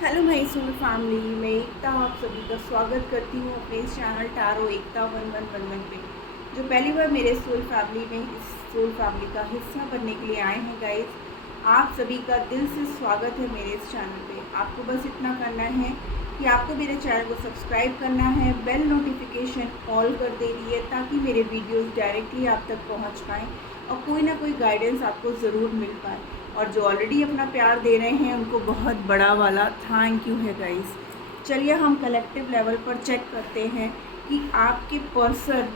Hello my soul family, मैं एकता आप सभी का स्वागत करती हूँ अपने इस चैनल टारो एकता 1111 पे। जो पहली बार मेरे सोल फैमिली में इस सोल फैमिली का हिस्सा बनने के लिए आए हैं गाइस, आप सभी का दिल से स्वागत है मेरे इस चैनल पे। आपको बस इतना करना है कि आपको मेरे चैनल को सब्सक्राइब करना है, बेल नोटिफिकेशन ऑल कर देनी है ताकि मेरे वीडियोज़ डायरेक्टली आप तक पहुँच पाएँ और कोई ना कोई गाइडेंस आपको ज़रूर मिल पाए। और जो ऑलरेडी अपना प्यार दे रहे हैं उनको बहुत बड़ा वाला थैंक यू है गाइस। चलिए हम कलेक्टिव लेवल पर चेक करते हैं कि आपके पर्सन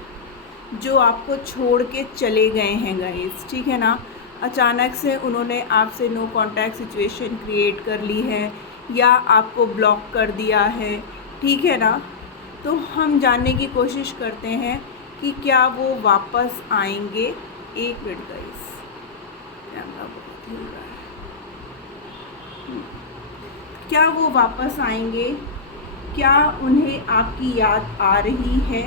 जो आपको छोड़ के चले गए हैं गाइस, ठीक है ना, अचानक से उन्होंने आपसे नो कांटेक्ट सिचुएशन क्रिएट कर ली है या आपको ब्लॉक कर दिया है, ठीक है ना। तो हम जानने की कोशिश करते हैं कि क्या वो वापस आएंगे। एक मिनट गाइस, कैमरा बहुत हिल रहा है। क्या वो वापस आएंगे, क्या उन्हें आपकी याद आ रही है,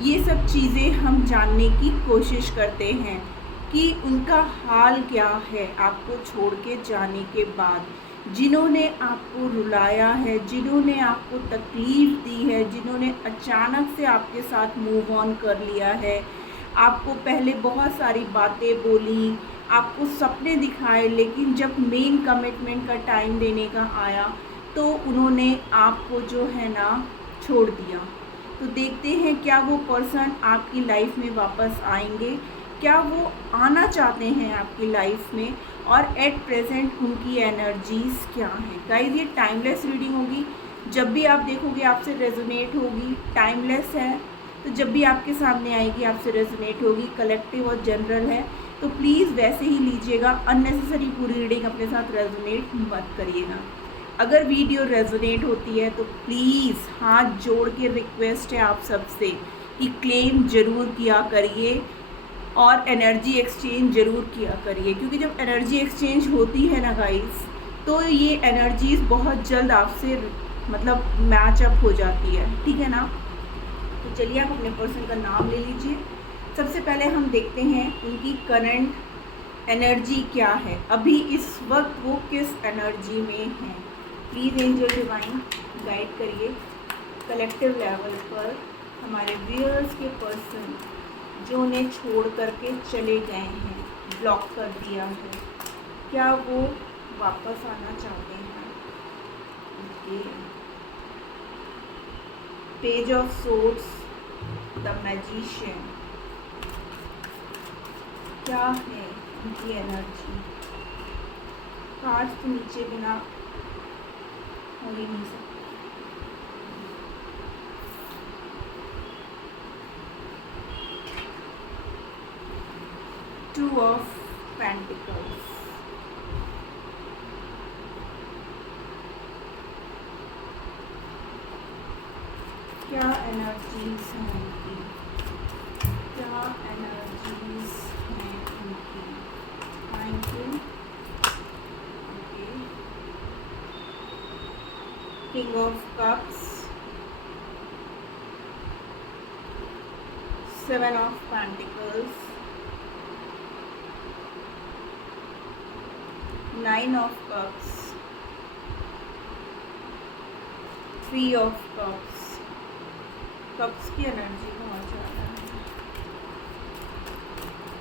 ये सब चीज़ें हम जानने की कोशिश करते हैं कि उनका हाल क्या है आपको छोड़ के जाने के बाद। जिन्होंने आपको रुलाया है, जिन्होंने आपको तकलीफ़ दी है, जिन्होंने अचानक से आपके साथ मूव ऑन कर लिया है, आपको पहले बहुत सारी बातें बोली, आपको सपने दिखाए, लेकिन जब मेन कमिटमेंट का टाइम देने का आया तो उन्होंने आपको जो है ना छोड़ दिया। तो देखते हैं क्या वो पर्सन आपकी लाइफ में वापस आएंगे, क्या वो आना चाहते हैं आपकी लाइफ में, और एट प्रेजेंट उनकी एनर्जीज़ क्या हैं। गाइस ये टाइमलेस रीडिंग होगी, जब भी आप देखोगे आपसे रेजोनेट होगी। टाइमलेस है तो जब भी आपके सामने आएगी आपसे रेजोनेट होगी। कलेक्टिव और जनरल है तो प्लीज़ वैसे ही लीजिएगा, अननेसेसरी पूरी रीडिंग अपने साथ रेजोनेट मत करिएगा। अगर वीडियो रेजोनेट होती है तो प्लीज़ हाथ जोड़ के रिक्वेस्ट है आप सबसे कि क्लेम ज़रूर किया करिए और एनर्जी एक्सचेंज ज़रूर किया करिए, क्योंकि जब एनर्जी एक्सचेंज होती है ना गाइस तो ये एनर्जीज़ बहुत जल्द आपसे मतलब मैचअप हो जाती है, ठीक है ना। तो चलिए आप अपने पर्सन का नाम ले लीजिए। सबसे पहले हम देखते हैं उनकी करंट एनर्जी क्या है, अभी इस वक्त वो किस एनर्जी में है। प्लीज़ एंजल डिवाइन गाइड करिए कलेक्टिव लेवल पर हमारे व्यूअर्स के पर्सन जो उन्हें छोड़ करके चले गए हैं, ब्लॉक कर दिया है, क्या वो वापस आना चाहते हैं। Okay, page of swords, the magician, क्या है उनकी एनर्जी। कार्ड्स के नीचे बिना हो ही नहीं सकता। टू ऑफ पेंटिकल्स, क्या एनर्जीज हैं उनकी, क्या एनर्जीज हैं उनकी। Thank you. Okay, king of cups, seven of pentacles, nine of cups, three of cups. Cups की एनर्जी बहुत ज़्यादा है।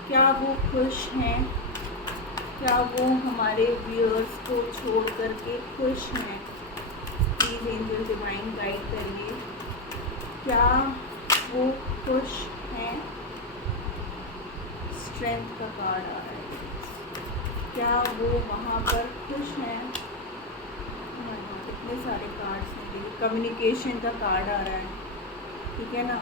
क्या वो खुश हैं, क्या वो हमारे व्यूअर्स को छोड़ करके खुश हैं। प्लीज़ एंजल डिवाइन गाइड करिए, क्या वो खुश हैं। स्ट्रेंथ का कार्ड आ रहा है, क्या वो वहाँ पर खुश हैं। कितने सारे कार्ड्स हैं, कम्युनिकेशन का कार्ड आ रहा है, ठीक है ना।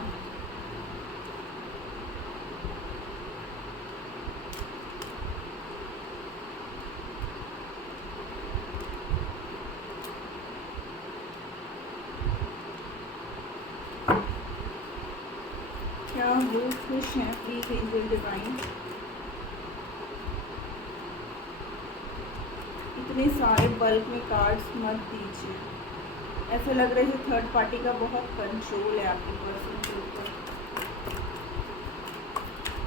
क्या वो खुश हैं। प्लीज एंजल डिवाइन, इतने सारे बल्क में कार्ड्स मत दीजिए। ऐसा लग रहा है कि थर्ड पार्टी का बहुत कंट्रोल है आपके पर्सन के ऊपर।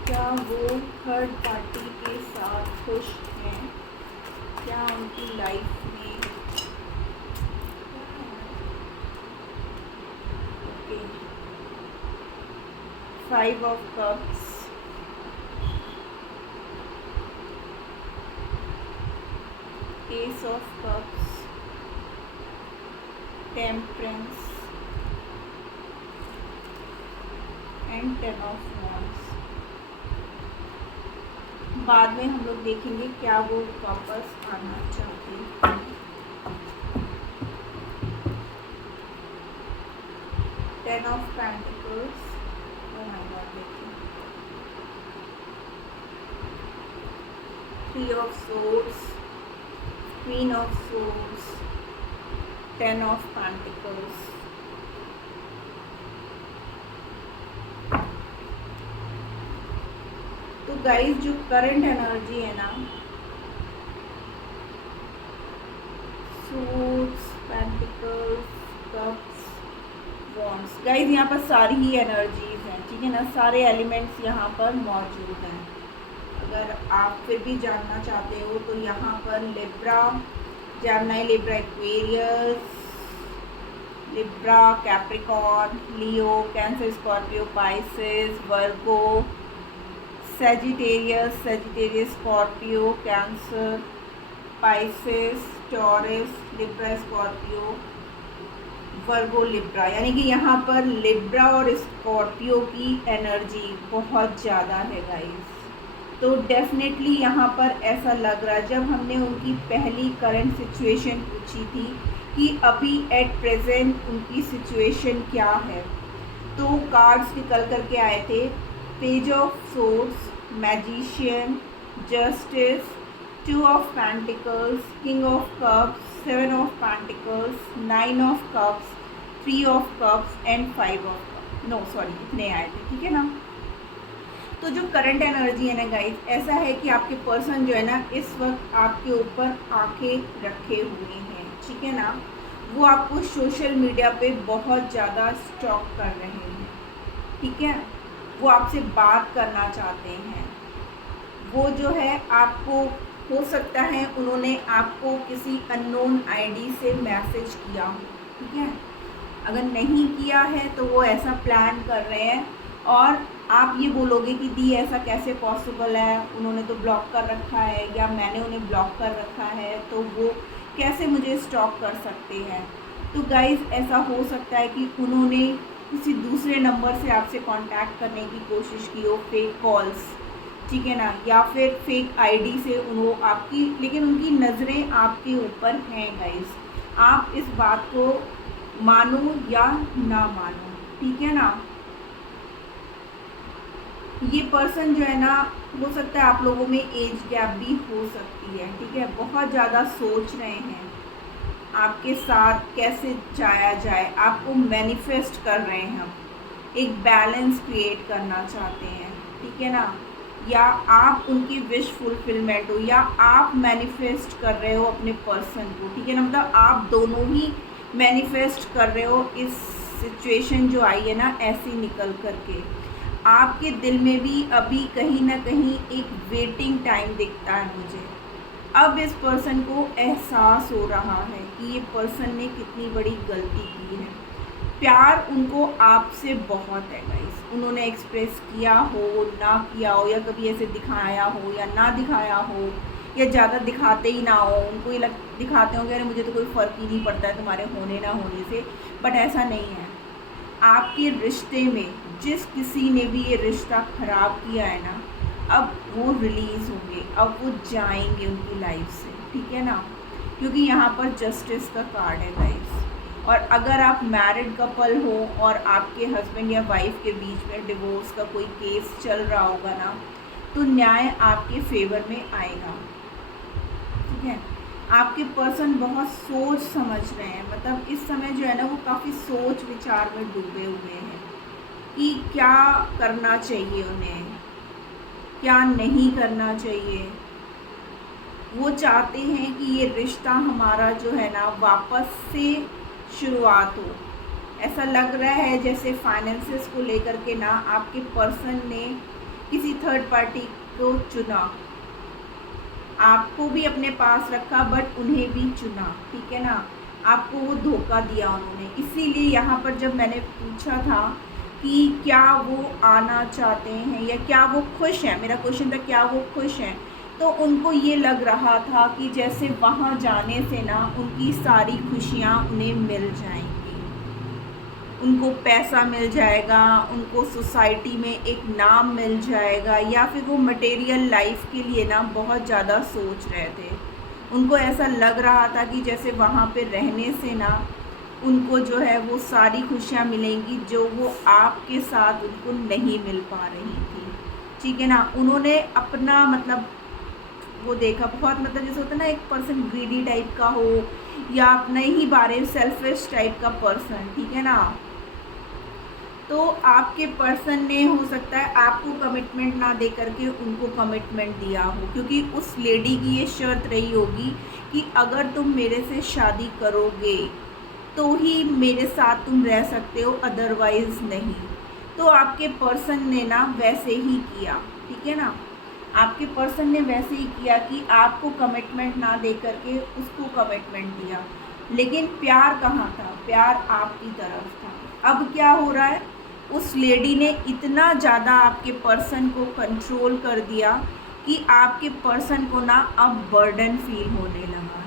क्या वो थर्ड पार्टी के साथ खुश हैं, क्या उनकी लाइफ में five of cups, S of cups, temperance and ten of wands. बाद में हम लोग देखेंगे क्या वो वापस आना चाहते हैं। Ten of pentacles, three of swords, queen of swords, ten of pentacles. तो गाइस जो करंट एनर्जी है ना, swords, pentacles, cups, wands, guys यहाँ पर सारी ही एनर्जीज हैं, ठीक है ना, सारे एलिमेंट्स यहाँ पर मौजूद हैं। अगर आप फिर भी जानना चाहते हो तो यहाँ पर Libra, Gemini, Libra, Aquarius, Libra, Capricorn, Leo, Cancer, Scorpio, Pisces, Virgo, Sagittarius, Scorpio, Cancer, Pisces, Taurus, Libra, Scorpio, Virgo, Libra, यानी कि यहाँ पर लिब्रा और स्कॉर्पियो की एनर्जी बहुत ज़्यादा है गाइस। तो डेफिनेटली यहाँ पर ऐसा लग रहा है, जब हमने उनकी पहली करंट सिचुएशन पूछी थी कि अभी एट प्रेजेंट उनकी सिचुएशन क्या है, तो कार्ड्स निकल करके आए थे, page of swords, magician, justice, two of pentacles, king of cups, seven of pentacles, nine of cups, three of cups and five of cups. No sorry, इतने आए थे, ठीक है ना। तो जो करंट एनर्जी है ना गाइस, ऐसा है कि आपके पर्सन जो है ना इस वक्त आपके ऊपर आंखें रखे हुए हैं, ठीक है ना। वो आपको सोशल मीडिया पे बहुत ज़्यादा स्टॉक कर रहे हैं, ठीक है। वो आपसे बात करना चाहते हैं। वो जो है आपको, हो सकता है उन्होंने आपको किसी अननोन आईडी से मैसेज किया हो, ठीक है। अगर नहीं किया है तो वो ऐसा प्लान कर रहे हैं, और आप ये बोलोगे कि दी ऐसा कैसे पॉसिबल है, उन्होंने तो ब्लॉक कर रखा है या मैंने उन्हें ब्लॉक कर रखा है, तो वो कैसे मुझे स्टॉक कर सकते हैं। तो गाइज़ ऐसा हो सकता है कि उन्होंने किसी दूसरे नंबर से आपसे कांटेक्ट करने की कोशिश की हो, फेक कॉल्स, ठीक है ना, या फिर फेक आईडी से उन्होंने आपकी, लेकिन उनकी नज़रें आपके ऊपर हैं गाइज़। आप इस बात को मानो या ना मानो, ठीक है ना। ये पर्सन जो है ना, हो सकता है आप लोगों में एज गैप भी हो सकती है, ठीक है। बहुत ज़्यादा सोच रहे हैं आपके साथ कैसे जाया जाए, आपको मैनिफेस्ट कर रहे हैं, हम एक बैलेंस क्रिएट करना चाहते हैं, ठीक है ना। या आप उनकी विश फुलफिलमेंट हो, या आप मैनिफेस्ट कर रहे हो अपने पर्सन को, ठीक है ना। मतलब आप दोनों ही मैनिफेस्ट कर रहे हो। इस सिचुएशन जो आई है ना ऐसी निकल करके, आपके दिल में भी अभी कहीं ना कहीं एक वेटिंग टाइम दिखता है मुझे। अब इस पर्सन को एहसास हो रहा है कि ये पर्सन ने कितनी बड़ी गलती की है। प्यार उनको आपसे बहुत है गाइस, उन्होंने एक्सप्रेस किया हो ना किया हो, या कभी ऐसे दिखाया हो या ना दिखाया हो, या ज़्यादा दिखाते ही ना हो, उनको ये दिखाते होंगे अरे मुझे तो कोई फ़र्क ही नहीं पड़ता है तुम्हारे होने ना होने से, बट ऐसा नहीं है। आपके रिश्ते में जिस किसी ने भी ये रिश्ता ख़राब किया है ना, अब वो रिलीज़ होंगे, अब वो जाएंगे उनकी लाइफ से, ठीक है ना। क्योंकि यहाँ पर जस्टिस का कार्ड है गाइस। और अगर आप मैरिड कपल हो और आपके हस्बैंड या वाइफ के बीच में डिवोर्स का कोई केस चल रहा होगा ना, तो न्याय आपके फेवर में आएगा, ठीक है। आपके पर्सन बहुत सोच समझ रहे हैं, मतलब इस समय जो है ना वो काफ़ी सोच विचार में डूबे हुए हैं कि क्या करना चाहिए उन्हें, क्या नहीं करना चाहिए। वो चाहते हैं कि ये रिश्ता हमारा जो है ना वापस से शुरुआत हो। ऐसा लग रहा है जैसे फाइनेंसेस को लेकर के ना आपके पर्सन ने किसी थर्ड पार्टी को चुना, आपको भी अपने पास रखा बट उन्हें भी चुना, ठीक है ना। आपको वो धोखा दिया उन्होंने। इसीलिए यहाँ पर जब मैंने पूछा था कि क्या वो आना चाहते हैं या क्या वो खुश हैं। मेरा क्वेश्चन था क्या वो खुश हैं। तो उनको ये लग रहा था कि जैसे वहाँ जाने से ना उनकी सारी खुशियाँ उन्हें मिल जाएंगी, उनको पैसा मिल जाएगा, उनको सोसाइटी में एक नाम मिल जाएगा, या फिर वो मटेरियल लाइफ के लिए ना बहुत ज़्यादा सोच रहे थे। उनको ऐसा लग रहा था कि जैसे वहाँ पे रहने से ना उनको जो है वो सारी खुशियाँ मिलेंगी जो वो आपके साथ उनको नहीं मिल पा रही थी। ठीक है ना। उन्होंने अपना मतलब वो देखा बहुत, मतलब जैसे होता है ना एक पर्सन ग्रीडी टाइप का हो या अपने ही बारे में सेल्फिश टाइप का पर्सन, ठीक है ना। तो आपके पर्सन ने हो सकता है आपको कमिटमेंट ना दे करके उनको कमिटमेंट दिया हो, क्योंकि उस लेडी की ये शर्त रही होगी कि अगर तुम मेरे से शादी करोगे तो ही मेरे साथ तुम रह सकते हो, अदरवाइज़ नहीं। तो आपके पर्सन ने ना वैसे ही किया, ठीक है ना। आपके पर्सन ने वैसे ही किया कि आपको कमिटमेंट ना दे करके उसको कमिटमेंट दिया। लेकिन प्यार कहाँ था? प्यार आपकी तरफ था। अब क्या हो रहा है, उस लेडी ने इतना ज़्यादा आपके पर्सन को कंट्रोल कर दिया कि आपके पर्सन को ना अब बर्डन फील होने लगा है।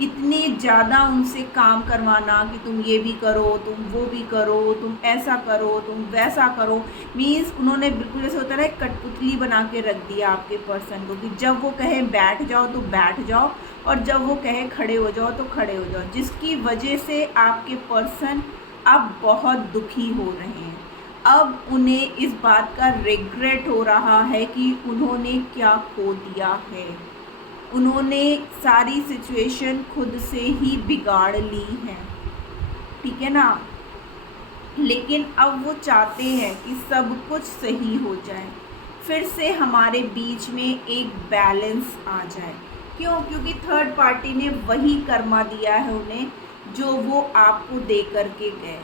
इतनी ज़्यादा उनसे काम करवाना कि तुम ये भी करो, तुम वो भी करो, तुम ऐसा करो, तुम वैसा करो। मीन्स उन्होंने बिल्कुल जैसे होता है ना कठपुतली बना के रख दिया आपके पर्सन को कि जब वो कहे बैठ जाओ तो बैठ जाओ, और जब वो कहे खड़े हो जाओ तो खड़े हो जाओ। जिसकी वजह से आपके पर्सन अब बहुत दुखी हो रहे हैं। अब उन्हें इस बात का रिग्रेट हो रहा है कि उन्होंने क्या खो दिया है। उन्होंने सारी सिचुएशन खुद से ही बिगाड़ ली है, ठीक है ना। लेकिन अब वो चाहते हैं कि सब कुछ सही हो जाए, फिर से हमारे बीच में एक बैलेंस आ जाए। क्यों? क्योंकि थर्ड पार्टी ने वही कर्मा दिया है उन्हें जो वो आपको दे करके गए।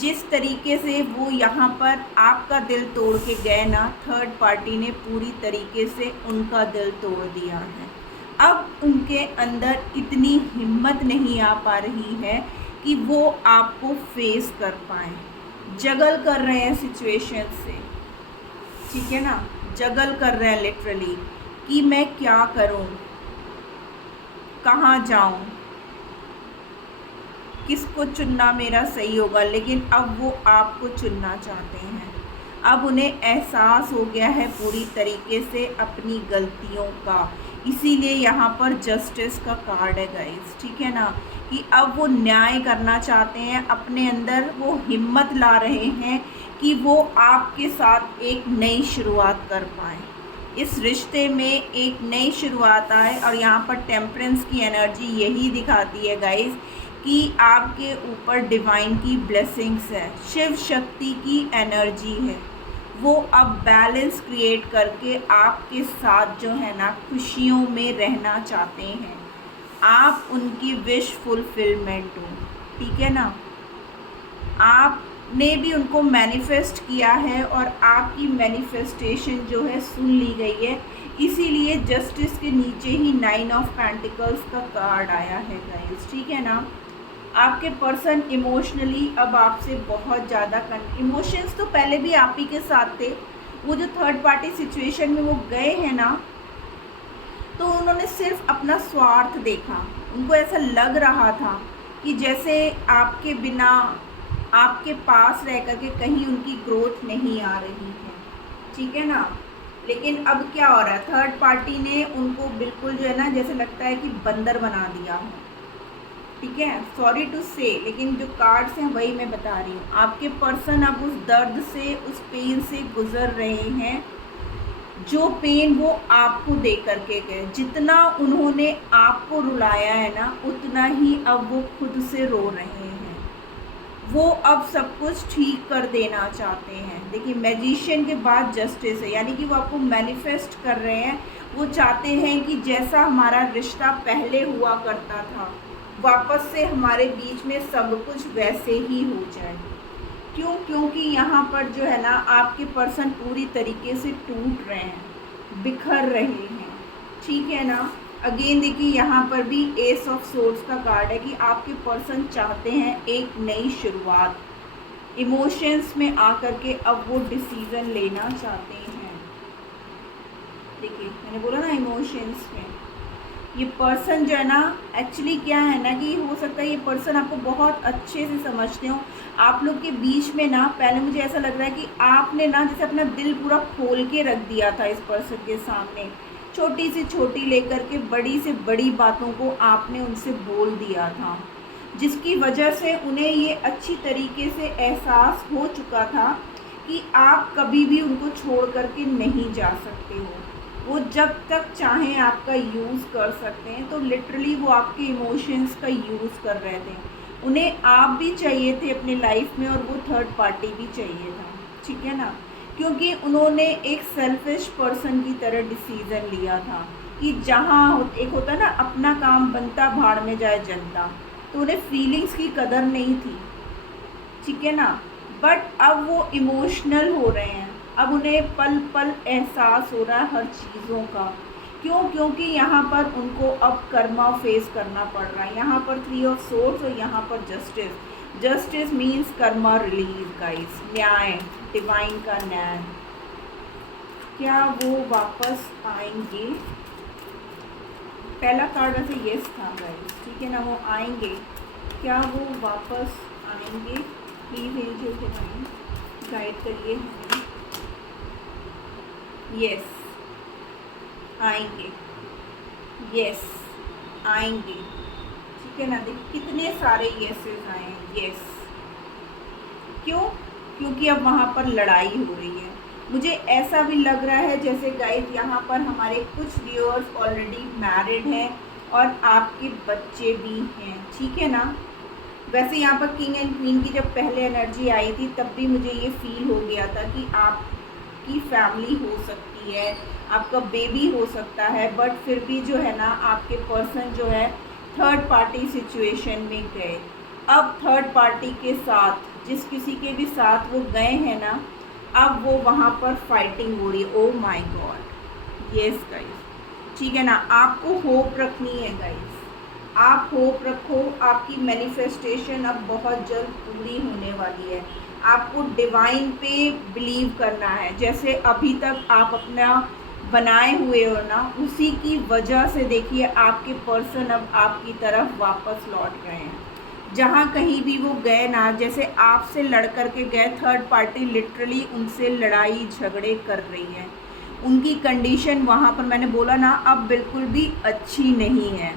जिस तरीके से वो यहाँ पर आपका दिल तोड़ के गए ना, थर्ड पार्टी ने पूरी तरीके से उनका दिल तोड़ दिया है। अब उनके अंदर इतनी हिम्मत नहीं आ पा रही है कि वो आपको फेस कर पाएँ। जगल कर रहे हैं सिचुएशन से, ठीक है ना। जगल कर रहे हैं लिटरली कि मैं क्या करूं, कहाँ जाऊं, किसको चुनना मेरा सही होगा। लेकिन अब वो आपको चुनना चाहते हैं। अब उन्हें एहसास हो गया है पूरी तरीके से अपनी गलतियों का। इसीलिए यहाँ पर जस्टिस का कार्ड है गाइस, ठीक है ना, कि अब वो न्याय करना चाहते हैं। अपने अंदर वो हिम्मत ला रहे हैं कि वो आपके साथ एक नई शुरुआत कर पाएँ, इस रिश्ते में एक नई शुरुआत आए। और यहाँ पर टेम्परेंस की एनर्जी यही दिखाती है गाइस कि आपके ऊपर डिवाइन की ब्लेसिंग्स है, शिव शक्ति की एनर्जी है। वो अब बैलेंस क्रिएट करके आपके साथ जो है ना खुशियों में रहना चाहते हैं। आप उनकी विश फुलफिलमेंट हो, ठीक है ना। आपने भी उनको मैनिफेस्ट किया है और आपकी मैनिफेस्टेशन जो है सुन ली गई है। इसीलिए जस्टिस के नीचे ही 9 ऑफ पेंटिकल्स का कार्ड आया है गाइस, ठीक है ना। आपके पर्सन इमोशनली अब आपसे बहुत ज़्यादा इमोशंस तो पहले भी आप ही के साथ थे। वो जो थर्ड पार्टी सिचुएशन में वो गए हैं ना, तो उन्होंने सिर्फ अपना स्वार्थ देखा। उनको ऐसा लग रहा था कि जैसे आपके बिना, आपके पास रह कर के कहीं उनकी ग्रोथ नहीं आ रही है, ठीक है ना। लेकिन अब क्या हो रहा है, थर्ड पार्टी ने उनको बिल्कुल जो है ना जैसे लगता है कि बंदर बना दिया हो, ठीक है। सॉरी टू से, लेकिन जो कार्ड्स हैं वही मैं बता रही हूँ। आपके पर्सन अब उस दर्द से, उस पेन से गुजर रहे हैं जो पेन वो आपको दे करके गए। जितना उन्होंने आपको रुलाया है ना, उतना ही अब वो खुद से रो रहे हैं। वो अब सब कुछ ठीक कर देना चाहते हैं। देखिए मैजिशियन के बाद जस्टिस है, यानी कि वो आपको मैनिफेस्ट कर रहे हैं। वो चाहते हैं कि जैसा हमारा रिश्ता पहले हुआ करता था, वापस से हमारे बीच में सब कुछ वैसे ही हो जाए। क्यों? क्योंकि यहाँ पर जो है ना आपके पर्सन पूरी तरीके से टूट रहे हैं, बिखर रहे हैं, ठीक है ना। अगेन देखिए यहाँ पर भी एस ऑफ सोर्ड्स का कार्ड है कि आपके पर्सन चाहते हैं एक नई शुरुआत, इमोशंस में आकर के अब वो डिसीज़न लेना चाहते हैं। देखिए मैंने बोला ना इमोशंस में ये पर्सन जो है ना, एक्चुअली क्या है ना कि हो सकता है ये पर्सन आपको बहुत अच्छे से समझते हो। आप लोग के बीच में ना पहले मुझे ऐसा लग रहा है कि आपने ना जैसे अपना दिल पूरा खोल के रख दिया था इस पर्सन के सामने, छोटी से छोटी लेकर के बड़ी से बड़ी बातों को आपने उनसे बोल दिया था, जिसकी वजह से उन्हें ये अच्छी तरीके से एहसास हो चुका था कि आप कभी भी उनको छोड़ करके नहीं जा सकते हो। वो जब तक चाहें आपका यूज़ कर सकते हैं। तो लिटरली वो आपके इमोशंस का यूज़ कर रहे थे। उन्हें आप भी चाहिए थे अपनी लाइफ में और वो थर्ड पार्टी भी चाहिए था, ठीक है ना, क्योंकि उन्होंने एक सेल्फिश पर्सन की तरह डिसीज़न लिया था कि जहाँ एक होता है ना अपना काम बनता भाड़ में जाए जनता, तो उन्हें फीलिंग्स की कदर नहीं थी, ठीक है ना। बट अब वो इमोशनल हो रहे हैं, अब उन्हें पल पल एहसास हो रहा है हर चीज़ों का। क्यों? क्योंकि यहाँ पर उनको अब कर्मा फेस करना पड़ रहा है। यहाँ पर 3 ऑफ सोर्ड्स और यहाँ पर justice. Justice means Karma release guys, न्याय, डिवाइन का न्याय। क्या वो वापस आएंगे? पहला कार्ड वैसे येस था गाइस, ठीक है ना, वो आएंगे। क्या वो वापस आएंगे? प्लीज़ एंजल डिवाइन गाइड करिए हमें। यस आएंगे, यस आएंगे, ठीक है ना। देखिए कितने सारे येसेस आए हैं, यस। क्यों? क्योंकि अब वहाँ पर लड़ाई हो रही है। मुझे ऐसा भी लग रहा है जैसे गाइस यहाँ पर हमारे कुछ व्यूअर्स ऑलरेडी मैरिड हैं और आपके बच्चे भी हैं, ठीक है ना। वैसे यहाँ पर किंग एंड क्वीन की जब पहले एनर्जी आई थी तब भी मुझे ये फील हो गया था कि आपकी फैमिली हो सकती है, आपका बेबी हो सकता है, बट फिर भी जो है ना आपके पर्सन जो है थर्ड पार्टी सिचुएशन में गए। अब थर्ड पार्टी के साथ जिस किसी के भी साथ वो गए हैं ना, अब वो वहाँ पर फाइटिंग हो रही है। Oh my God, yes guys, ठीक है ना। आपको होप रखनी है गाइस, आप होप रखो, आपकी मैनिफेस्टेशन अब बहुत जल्द पूरी होने वाली है। आपको डिवाइन पे बिलीव करना है। जैसे अभी तक आप अपना बनाए हुए हो ना, उसी की वजह से देखिए आपके पर्सन अब आपकी तरफ वापस लौट रहे हैं। जहाँ कहीं भी वो गए ना, जैसे आपसे लड़ कर के गए, थर्ड पार्टी लिटरली उनसे लड़ाई झगड़े कर रही है। उनकी कंडीशन वहाँ पर मैंने बोला ना अब बिल्कुल भी अच्छी नहीं है।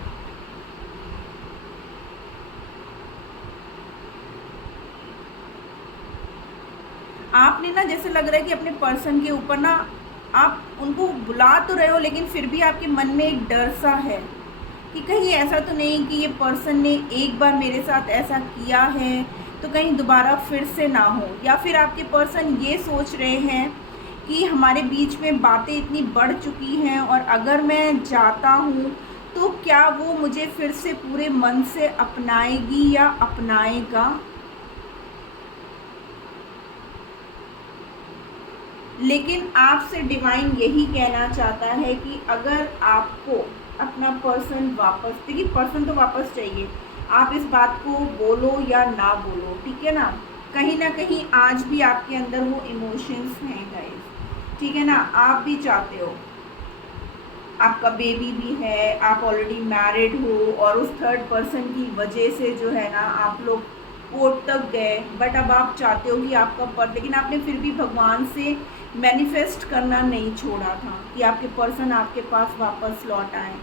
आपने ना जैसे लग रहा है कि अपने पर्सन के ऊपर ना आप उनको बुला तो रहे हो, लेकिन फिर भी आपके मन में एक डर सा है कि कहीं ऐसा तो नहीं कि ये पर्सन ने एक बार मेरे साथ ऐसा किया है तो कहीं दोबारा फिर से ना हो। या फिर आपके पर्सन ये सोच रहे हैं कि हमारे बीच में बातें इतनी बढ़ चुकी हैं और अगर मैं जाता हूँ तो क्या वो मुझे फिर से पूरे मन से अपनाएगी या अपनाएगा। लेकिन आपसे डिवाइन यही कहना चाहता है कि अगर आपको अपना पर्सन वापस, देखिए पर्सन तो वापस चाहिए, आप इस बात को बोलो या ना बोलो, ठीक है ना कहीं आज भी आपके अंदर वो इमोशंस हैं गाइस, ठीक है ना। आप भी चाहते हो, आपका बेबी भी है, आप ऑलरेडी मैरिड हो और उस थर्ड पर्सन की वजह से जो है ना आप लोग कोर्ट तक गए, बट अब आप चाहते हो कि आपका लेकिन आपने फिर भी भगवान से मैनिफेस्ट करना नहीं छोड़ा था कि आपके पर्सन आपके पास वापस लौट आए,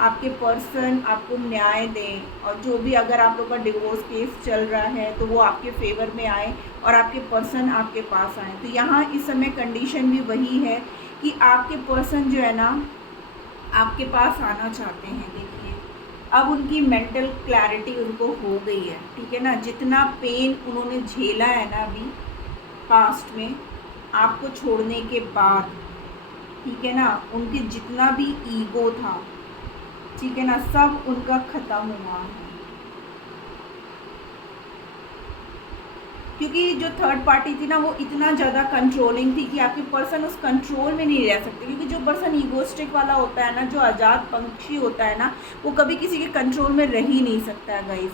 आपके पर्सन आपको न्याय दें, और जो भी अगर आप लोग का डिवोर्स केस चल रहा है तो वो आपके फेवर में आए और आपके पर्सन आपके पास आए। तो यहाँ इस समय कंडीशन भी वही है कि आपके पर्सन जो है ना आपके पास आना चाहते हैं। देखिए अब उनकी मेंटल क्लैरिटी उनको हो गई है, ठीक है ना। जितना पेन उन्होंने झेला है ना अभी पास्ट में आपको छोड़ने के बाद, ठीक है ना, उनके जितना भी ईगो था, ठीक है ना, सब उनका ख़त्म हुआ है। क्योंकि जो थर्ड पार्टी थी ना वो इतना ज़्यादा कंट्रोलिंग थी कि आपके पर्सन उस कंट्रोल में नहीं रह सकते। क्योंकि जो पर्सन ईगोस्टिक वाला होता है ना, जो आज़ाद पंछी होता है ना, वो कभी किसी के कंट्रोल में रह ही नहीं सकता है गाइस।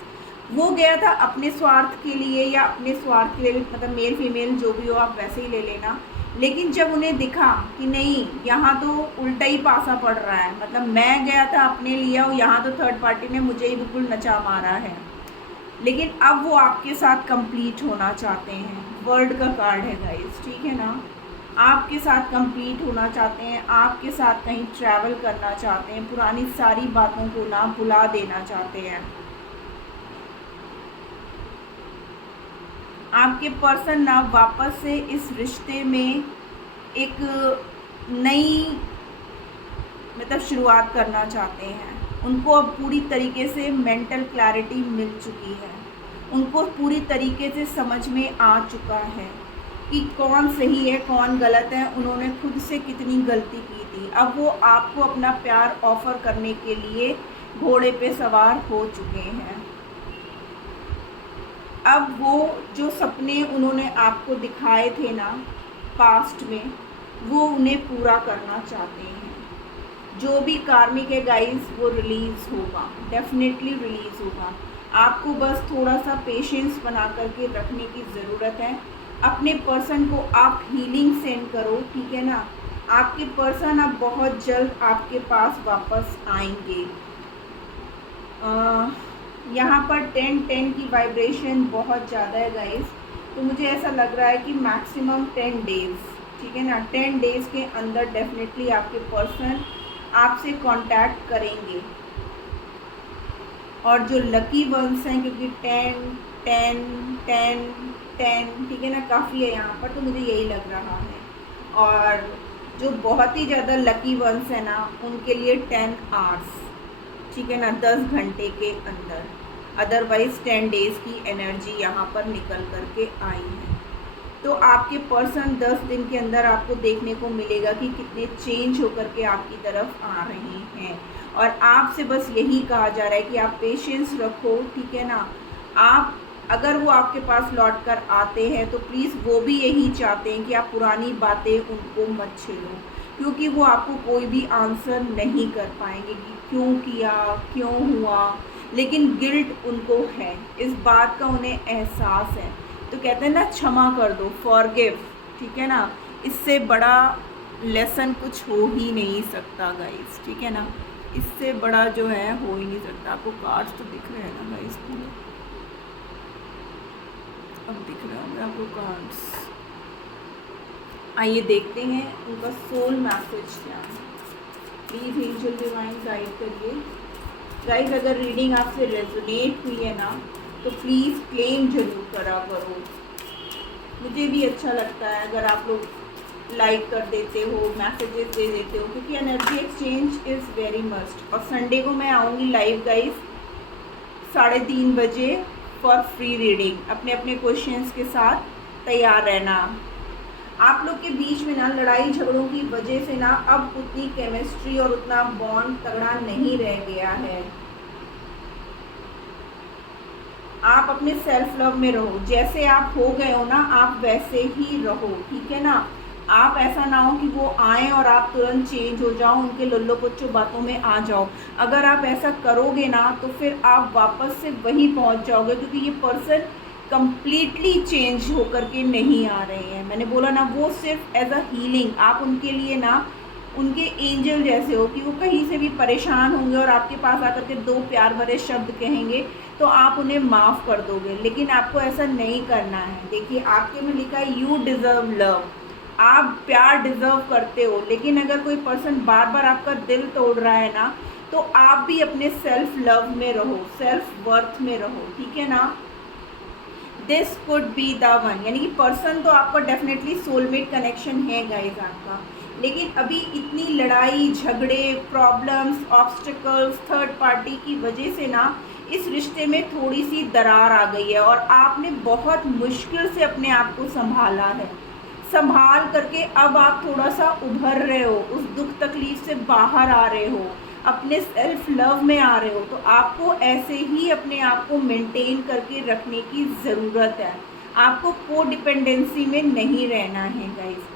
वो गया था अपने स्वार्थ के लिए, या अपने स्वार्थ के लिए, मतलब मेल फीमेल जो भी हो आप वैसे ही ले लेना। लेकिन जब उन्हें दिखा कि नहीं, यहाँ तो उल्टा ही पासा पड़ रहा है, मतलब मैं गया था अपने लिए और यहाँ तो थर्ड पार्टी ने मुझे ही बिल्कुल नचा मारा है, लेकिन अब वो आपके साथ कंप्लीट होना चाहते हैं। वर्ल्ड का कार्ड है गाइस, ठीक है ना। आपके साथ कंप्लीट होना चाहते हैं, आपके साथ कहीं ट्रैवल करना चाहते हैं, पुरानी सारी बातों को ना भुला देना चाहते हैं। आपके पर्सन ना वापस से इस रिश्ते में एक नई मतलब शुरुआत करना चाहते हैं। उनको अब पूरी तरीके से मेंटल क्लैरिटी मिल चुकी है, उनको पूरी तरीके से समझ में आ चुका है कि कौन सही है कौन गलत है, उन्होंने खुद से कितनी गलती की थी। अब वो आपको अपना प्यार ऑफ़र करने के लिए घोड़े पे सवार हो चुके हैं। अब वो जो सपने उन्होंने आपको दिखाए थे ना पास्ट में, वो उन्हें पूरा करना चाहते हैं। जो भी कार्मिक है गाइस, वो रिलीज़ होगा, डेफिनेटली रिलीज़ होगा। आपको बस थोड़ा सा पेशेंस बना करके रखने की ज़रूरत है। अपने पर्सन को आप हीलिंग सेंड करो, ठीक है ना। आपके पर्सन अब बहुत जल्द आपके पास वापस आएंगे। यहाँ पर 10-10 की वाइब्रेशन बहुत ज़्यादा है गाइस, तो मुझे ऐसा लग रहा है कि मैक्सिमम 10 डेज़, ठीक है ना, 10 डेज़ के अंदर डेफिनेटली आपके पर्सन आपसे कांटेक्ट करेंगे। और जो लकी वंस हैं, क्योंकि 10 10 10 10 ठीक है ना, काफ़ी है यहाँ पर, तो मुझे यही लग रहा है। और जो बहुत ही ज़्यादा लकी वंस है ना, उनके लिए 10 आवर्स, ठीक है ना, 10 घंटे के अंदर। अदरवाइज़ 10 डेज़ की एनर्जी यहाँ पर निकल करके आई है। तो आपके पर्सन 10 दिन के अंदर आपको देखने को मिलेगा कि कितने चेंज होकर के आपकी तरफ आ रहे हैं। और आपसे बस यही कहा जा रहा है कि आप पेशेंस रखो, ठीक है ना। आप अगर वो आपके पास लौट कर आते हैं तो प्लीज़ वो भी यही चाहते हैं कि आप पुरानी बातें उनको मत छेड़ो, क्योंकि वो आपको कोई भी आंसर नहीं कर पाएंगे कि क्यों किया, क्यों हुआ, लेकिन गिल्ट उनको है, इस बात का उन्हें एहसास है। तो कहते हैं ना, क्षमा कर दो, फॉरगिव, ठीक है ना। इससे बड़ा लेसन कुछ हो ही नहीं सकता गाइस, ठीक है ना। इससे बड़ा जो है हो ही नहीं सकता। आपको कार्ड्स तो दिख रहे हैं ना गाइस पूरे, अब दिख रहे होंगे आपको कार्ड्स। आइए देखते हैं उनका सोल मैसेज क्या है। प्लीज़ एंजल डिवाइन गाइड करिए गाइस। अगर रीडिंग आपसे रेजोनेट हुई है ना, तो प्लीज़ क्लेम जरूर करा करो। मुझे भी अच्छा लगता है अगर आप लोग लाइक कर देते हो, मैसेजेस दे देते हो, क्योंकि energy exchange is very must. और संडे को मैं आऊँगी लाइव गाइस 3:30 बजे फॉर फ्री रीडिंग। अपने अपने क्वेश्चंस के साथ तैयार रहना। आप लोग के बीच में ना लड़ाई झगड़ों की वजह से ना अब उतनी केमिस्ट्री और उतना बॉन्ड तगड़ा नहीं रह गया है। आप अपने सेल्फ लव में रहो, जैसे आप हो गए हो ना आप वैसे ही रहो, ठीक है ना। आप ऐसा ना हो कि वो आए और आप तुरंत चेंज हो जाओ, उनके लल्लो पुच्चो बातों में आ जाओ। अगर आप ऐसा करोगे ना तो फिर आप वापस से वहीं पहुंच जाओगे, क्योंकि ये पर्सन कम्प्लीटली चेंज होकर के नहीं आ रहे हैं। मैंने बोला ना, वो सिर्फ एज अ हीलिंग, आप उनके लिए ना उनके एंजल जैसे हो कि वो कहीं से भी परेशान होंगे और आपके पास आकर के 2 प्यार भरे शब्द कहेंगे तो आप उन्हें माफ़ कर दोगे। लेकिन आपको ऐसा नहीं करना है। देखिए, आपके में लिखा है यू डिज़र्व लव, आप प्यार डिज़र्व करते हो। लेकिन अगर कोई पर्सन बार बार आपका दिल तोड़ रहा है ना, तो आप भी अपने सेल्फ लव में रहो, सेल्फ वर्थ में रहो, ठीक है ना। This could be the one, यानी कि पर्सन तो आपका डेफिनेटली सोलमेट कनेक्शन है गाइस आपका। लेकिन अभी इतनी लड़ाई झगड़े, प्रॉब्लम्स, ऑब्स्टिकल्स, थर्ड पार्टी की वजह से ना इस रिश्ते में थोड़ी सी दरार आ गई है और आपने बहुत मुश्किल से अपने आप को संभाला है। संभाल करके अब आप थोड़ा सा उभर रहे हो, उस दुख तकलीफ से बाहर आ रहे हो, अपने सेल्फ लव में आ रहे हो। तो आपको ऐसे ही अपने आप को मेंटेन करके रखने की ज़रूरत है। आपको को डिपेंडेंसी में नहीं रहना है गाइस।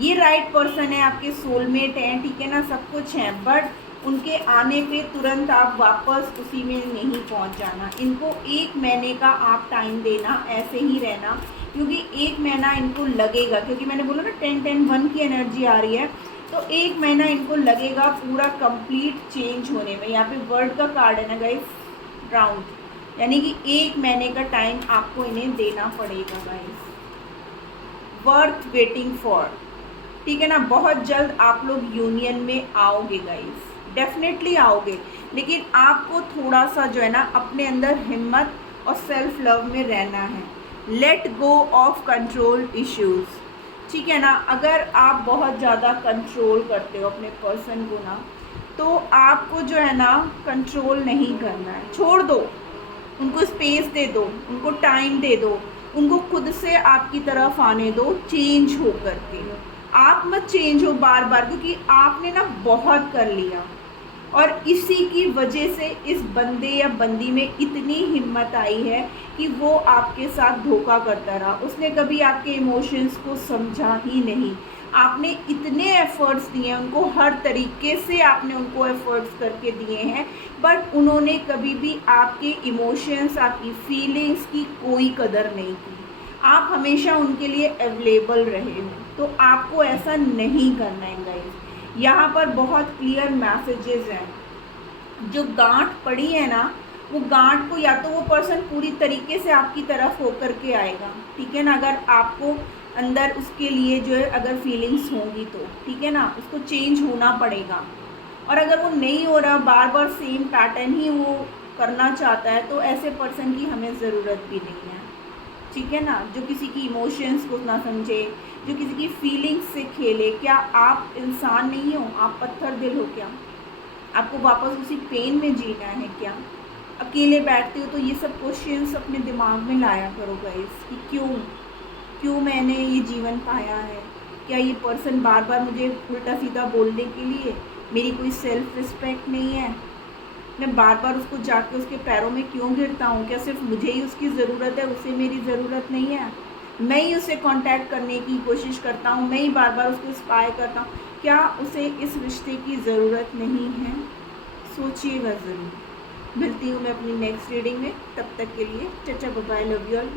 ये राइट पर्सन है, आपके सोलमेट हैं, ठीक है ना, सब कुछ है, बट उनके आने पे तुरंत आप वापस उसी में नहीं पहुंच जाना। इनको 1 महीने का आप टाइम देना, ऐसे ही रहना, क्योंकि 1 महीना इनको लगेगा, क्योंकि मैंने बोला ना 10-10-1 की एनर्जी आ रही है, तो 1 महीना इनको लगेगा पूरा कंप्लीट चेंज होने में। यहाँ पे वर्ड का कार्ड है ना गाइस, राउंड, यानी कि 1 महीने का टाइम आपको इन्हें देना पड़ेगा गाइस। वर्थ वेटिंग फॉर, ठीक है ना। बहुत जल्द आप लोग यूनियन में आओगे गाइस, डेफिनेटली आओगे, लेकिन आपको थोड़ा सा जो है ना अपने अंदर हिम्मत और सेल्फ लव में रहना है। Let go of control issues, ठीक है ना। अगर आप बहुत ज़्यादा कंट्रोल करते हो अपने पर्सन को ना, तो आपको जो है ना कंट्रोल नहीं करना है, छोड़ दो, उनको स्पेस दे दो, उनको टाइम दे दो, उनको खुद से आपकी तरफ आने दो, चेंज हो करके। आप मत चेंज हो बार बार, क्योंकि आपने ना बहुत कर लिया, और इसी की वजह से इस बंदे या बंदी में इतनी हिम्मत आई है कि वो आपके साथ धोखा करता रहा। उसने कभी आपके इमोशंस को समझा ही नहीं। आपने इतने एफ़र्ट्स दिए हैं उनको, हर तरीके से आपने उनको एफ़र्ट्स करके दिए हैं, बट उन्होंने कभी भी आपके इमोशंस, आपकी फीलिंग्स की कोई कदर नहीं की। आप हमेशा उनके लिए अवेलेबल रहे हो, तो आपको ऐसा नहीं करना है गाइस। यहाँ पर बहुत क्लियर मैसेजेस हैं। जो गांठ पड़ी है ना, वो गांठ को या तो वो पर्सन पूरी तरीके से आपकी तरफ होकर के आएगा, ठीक है ना, अगर आपको अंदर उसके लिए जो है अगर फीलिंग्स होंगी तो, ठीक है ना, उसको चेंज होना पड़ेगा। और अगर वो नहीं हो रहा, बार बार सेम पैटर्न ही वो करना चाहता है, तो ऐसे पर्सन की हमें ज़रूरत भी नहीं है, ठीक है ना। जो किसी की इमोशंस को ना समझे, जो किसी की फीलिंग्स से खेले। क्या आप इंसान नहीं हो, आप पत्थर दिल हो क्या? आपको वापस उसी पेन में जीना है क्या? अकेले बैठते हो तो ये सब क्वेश्चंस अपने दिमाग में लाया करो गाइस, कि क्यों मैंने ये जीवन पाया है। क्या ये पर्सन बार बार मुझे उल्टा सीधा बोलने के लिए, मेरी कोई सेल्फ रिस्पेक्ट नहीं है, मैं बार बार उसको जाके उसके पैरों में क्यों गिरता हूँ? क्या सिर्फ मुझे ही उसकी ज़रूरत है, उसे मेरी ज़रूरत नहीं है? मैं ही उसे कांटेक्ट करने की कोशिश करता हूँ, मैं ही बार बार उसको स्पाई करता हूँ, क्या उसे इस रिश्ते की ज़रूरत नहीं है? सोचिएगा ज़रूर। मिलती हूँ मैं अपनी नेक्स्ट रीडिंग में, तब तक के लिए tata bye bye, love you all.